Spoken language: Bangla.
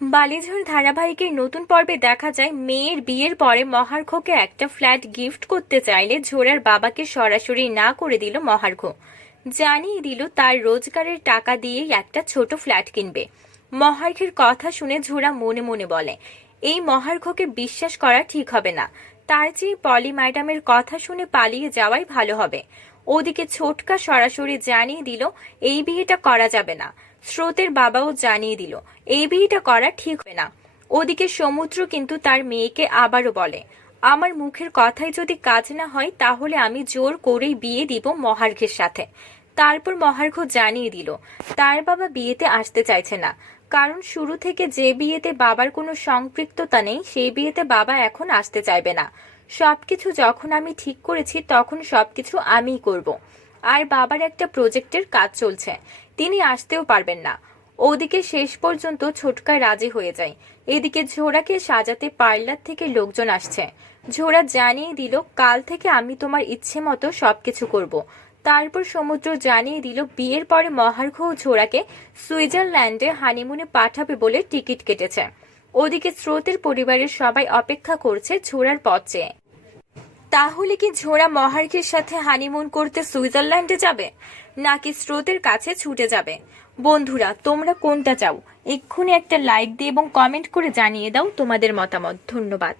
বালিঝড় ধারাবাহিকের নতুন পর্বে দেখা যায় মেয়ের বিয়ের পরে মহার্ঘকে একটা ফ্ল্যাট গিফট করতে চাইলে ঝোড়ার বাবাকে সরাসরি না করে দিল মহার্ঘ। জানিয়ে দিল তার রোজগারের টাকা দিয়েই একটা ছোট ফ্ল্যাট কিনবে। মহার্ঘের কথা শুনে ঝোড়া মনে মনে বলে, এই মহার্ঘকে বিশ্বাস করা ঠিক হবে না, তার চেয়ে পলি ম্যাডামের কথা শুনে পালিয়ে যাওয়াই ভালো হবে। ওদিকে ছোটকা সরাসরি জানিয়ে দিল এই বিয়েটা করা যাবে না। স্রোতের বাবাও জানিয়ে দিল এই বিয়েটা করা ঠিক হবে না। ওদিকে সমুদ্র কিন্তু তার মেয়েকে আবারও বলে, আমার মুখের কথাই যদি কাজ না হয় তাহলে আমি জোর করেই বিয়ে দিব মহার্ঘের সাথে। তারপর মহার্ঘ জানিয়ে দিল তার বাবা বিয়েতে আসতে চাইছে না, কারণ শুরু থেকে যে বিয়েতে বাবার কোনো সম্পৃক্ততা নেই সেই বিয়েতে বাবা এখন আসতে চাইবে না। সবকিছু যখন আমি ঠিক করেছি তখন সবকিছু আমিই করব। আর বাবার একটা প্রজেক্টের কাজ চলছে, তিনি আসতেও পারবেন না। ওদিকে শেষ পর্যন্ত ছোটকা রাজি হয়ে যায়। এদিকে ঝোড়াকে সাজাতে পার্লার থেকে লোকজন আসছে। ঝোড়া জানিয়ে দিল কাল থেকে আমি তোমার ইচ্ছে মতো সবকিছু করব। তারপর সমুদ্র জানিয়ে দিল বিয়ের পরে মহার্ঘ ও ঝোড়াকে সুইজারল্যান্ডে হানিমুনে পাঠাবে বলে টিকিট কেটেছে। ওদিকে স্রোতের পরিবারের সবাই অপেক্ষা করছে ঝোড়ার পথ চেয়ে। তাহলে কি ঝোড়া মহার্ঘের সাথে হানিমুন করতে সুইজারল্যান্ডে যাবে, নাকি স্রোতের কাছে ছুটে যাবে? বন্ধুরা, তোমরা কোনটা চাও? এক্ষুনি একটা লাইক দিয়ে এবং কমেন্ট করে জানিয়ে দাও তোমাদের মতামত। ধন্যবাদ।